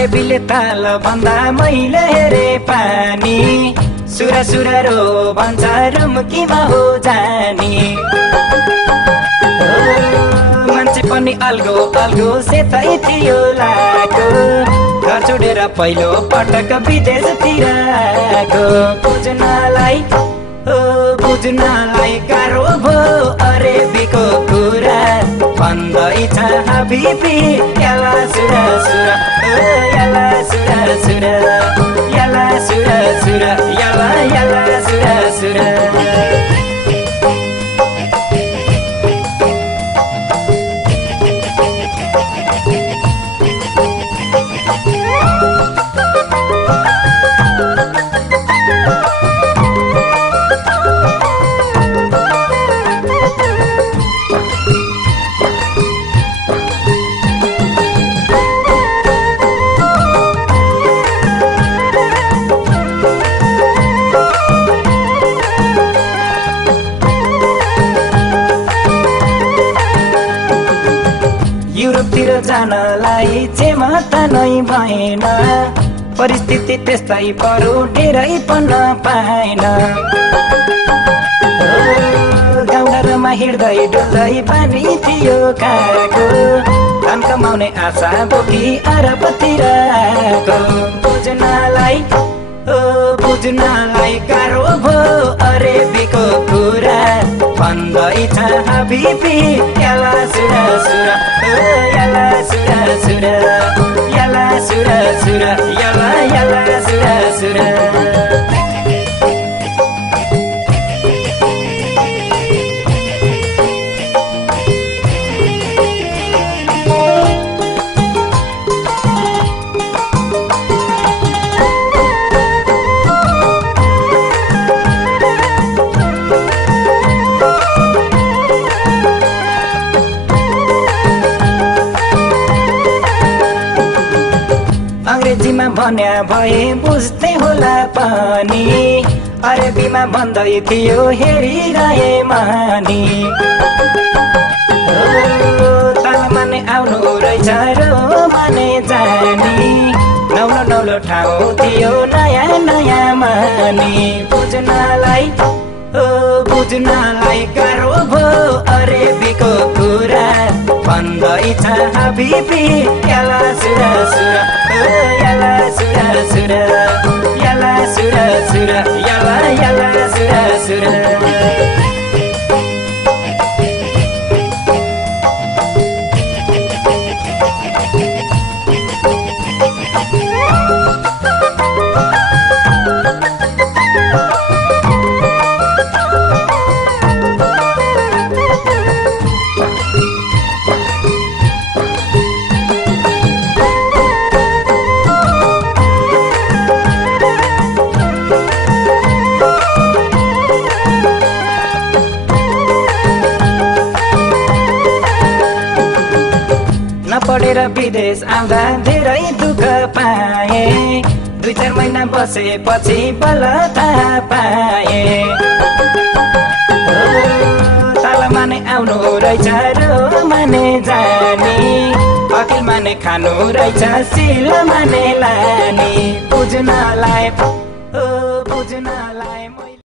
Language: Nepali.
अरे बिले ताल भन्दा मैले हेरे पानी सुरा सुरा रो भन्छ रुम्कीमा हो जानी मान्छे पनि अल्गो अल्गो सेतै थियो लागो घर छोडेर पहिलो पटक विदेशतिर गएको बुझ्नलाई गाह्रो भयो अरेबीको कुरा भन्दैछ हबिबी याला सुरा सुरा याला सुरा सुरा याला सुरा सुरा याला याला सुरा सुरा युरोपतिर जानलाई क्षमता नै भएन परिस्थिति त्यस्तै पर्यो डेरै पन्न पाएन गाउँघरमा हिँड्दै डुल्दै पानी थियो खाएको धन कमाउने आशा बोकी अरबतिर आएको बुझ्नलाई गाह्रो भयो अरेबीको कुरा भन्दैछ हबिबी याला सुरा सुरा याला सुरा सुरा याला सुरा सुरा याला याला सुरा सुरा अंग्रेजीमा भन्या भए बुझ्दै होला पनि अरेबीमा भन्दै थियो हेरिरहे मानी ताल माने आउनु रहेछ रो माने जानी नौलो नौलो ठाउँ थियो नयाँ नयाँ मानी बुझ्नलाई गाह्रो भयो अरेबीको कुरा भन्दैछ हबिबी याला सुरा सुरा याला सुरा सुरा याला सुरा सुरा याला याला सुरा सुरा पढेर विदेश आउँदा धेरै दुःख पाए 2-4 महिना बसेपछि बल्ल थाहा पाए ताल माने आउनु रहेछ रो माने जानी अकिल माने खानु रहेछ सिल माने लानी बुझ्नलाई